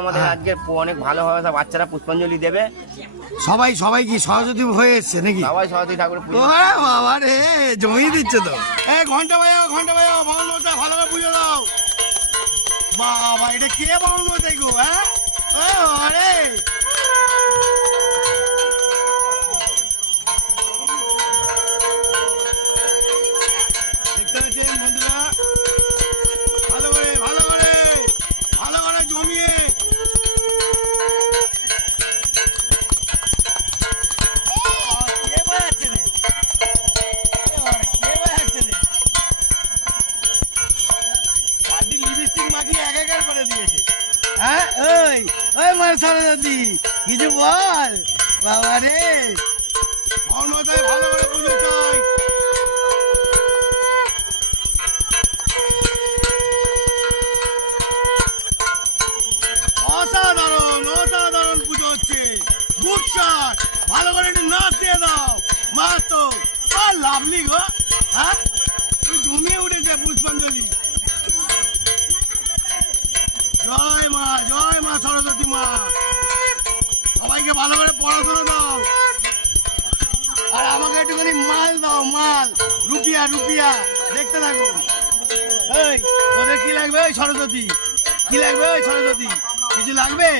আমাদের আজকে অনেক ভালো হবে, সব বাচ্চারা পুষ্পাঞ্জলি দেবে। সবাই সবাই কি সরস্বতী হয়ে এসছে নাকি? সবাই সরস্বতী ঠাকুরের পুজো। বাবা রে, জমিয়ে দিচ্ছে তো। ঘন্টা বাজাও, ঘন্টা বাজাও, বাউল মশাই ভালো করে পুজো দাও। বাবা, এটা কে বাউল মশাই গো? হ্যাঁ, আরে দেখতে পাচ্ছেন বন্ধুরা, ভালো করে ভালো করে ভালো করে জমিয়ে একাকার করে দিয়েছে। হ্যাঁ, ওই ওই মার সরস্বতী কিছু বল। বাবা রে, ভালো করে পুজো চাই। অসাধারণ অসাধারণ পুজো হচ্ছে। বুকশাট ভালো করে একটু নাচ দিয়ে দাও। মা তো লাভলি গো। হ্যাঁ, জমিয়ে উঠেছে পুষ্পাঞ্জলি। জয় মা সরস্বতী মা। সবাইকে ভালো করে পড়াশোনা দাও, আর আমাকে একটুখানি মাল দাও, মাল, রুপিয়া রুপিয়া। দেখতে থাকো। এই তোদের কি লাগবে? ওই সরস্বতী কি লাগবে? ওই সরস্বতী কিছু লাগবে?